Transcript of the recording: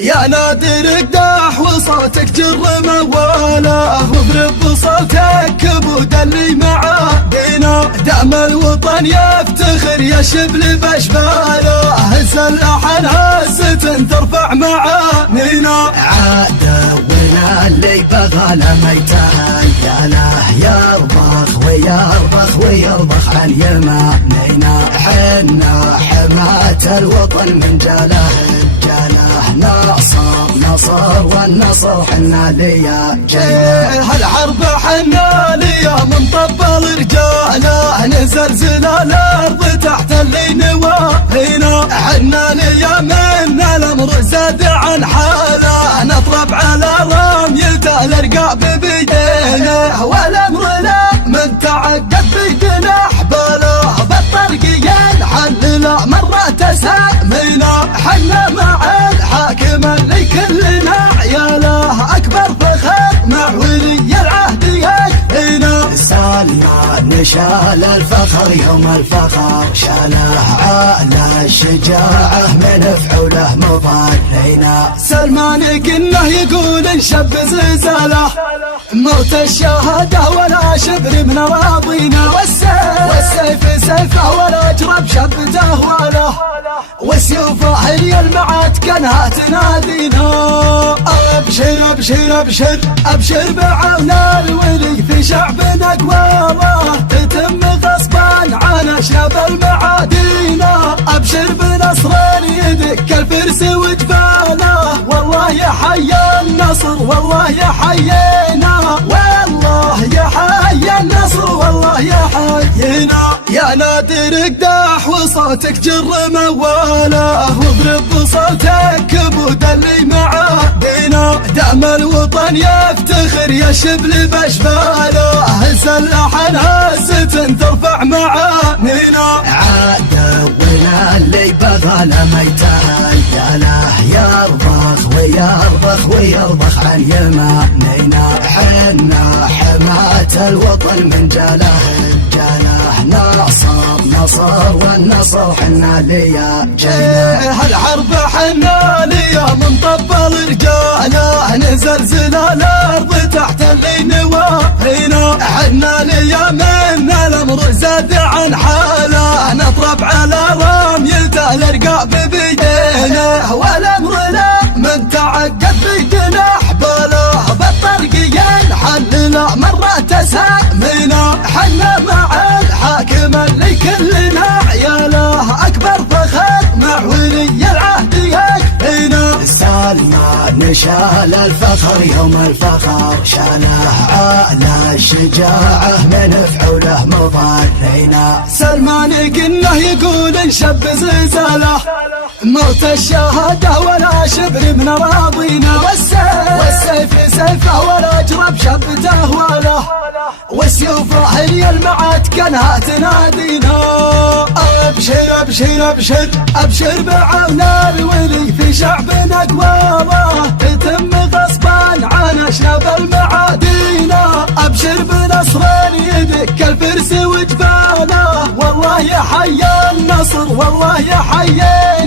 يا نادر اقداح وصوتك جر مواله، واضرب بصوتك كبود اللي معاه دينا، دعم الوطن يفتخر يا شبل باشباله، هز اللحن هزة ترفع معانينا. عدونا اللي بغى لما يتهيأله يربخ ويربخ ويربخ عن يمانينا، حنا حماة الوطن من جاله نصر والنصر حنا ليا جينا. هالحرب حنا ليا من طب الرجاله، نزلزل الارض تحت اللي نواهينا، حنا ليا من الامر زاد عن حاله، نطرب على رميته الارقاب بيدينا، والامر لا من تعقد بيدنا حباله، بالطرق ينحل مره تسامينا، حنا مع الحاكم اللي كلنا عياله، اكبر فخر مع ولي العهد يكفينا. سالنا نشال الفخر يوم الفخر شاله، على الشجاعة من فعوله مضلينا. سلمان قلنا يقول انشب زلزاله، موت الشهادة ولا شبر من راضينا، والسيف سيفه ولا جرب شبته وله، والسيوف هي المعات كانها تنادينا. ابشر ابشر ابشر ابشر بعون الولي في شعبنا قواله، تتم غصبا عن اشنب المعادينا، ابشر بنصر يدك الفرس وجباله، والله يا حي النصر والله يا حيينا، والله يا حي النصر والله يا حيينا. يا نادر اقداح وصوتك جر مواله، واضرب بصوتك كبود اللي معاه دينا، دعم الوطن يفتخر يا شبل باشباله، هز اللحن هزة ترفع معانينا. عدونا اللي بغى لما يتهيأله يربخ ويربخ ويربخ عن يمانينا، حنا حماة الوطن من جاله نصر والنصر حنا ليا جينا. هالحرب حنا ليا من طب الرجاله، نزلزل الارض تحت اللي نواهينا، حنا ليا من الامر زاد عن حاله، نطرب على رميته الارقاب بيدينا، والامر لا من تعقد بيدنا حباله، بالطرق ينحل مره تسامينا، حنا مع الحاكم اللي كلنا عياله، اكبر فخر مع ولي العهد يكفينا. سالنا نشال الفخر يوم الفخر شاله، على الشجاعة من فعوله مضلينا. سلمان قلنا يقول انشب زلزاله، موت الشهادة ولا شبر من راضينا، والسيف سيفه ولا جرب شبته وله، والسيوف هي المعات كانها تنادينا. ابشر ابشر ابشر ابشر بعون الولي في شعبنا قواله، تتم غصبا عن اشنب المعادينا، ابشر بنصر يدك الفرس وجباله، والله يا حي النصر والله يا حيينا.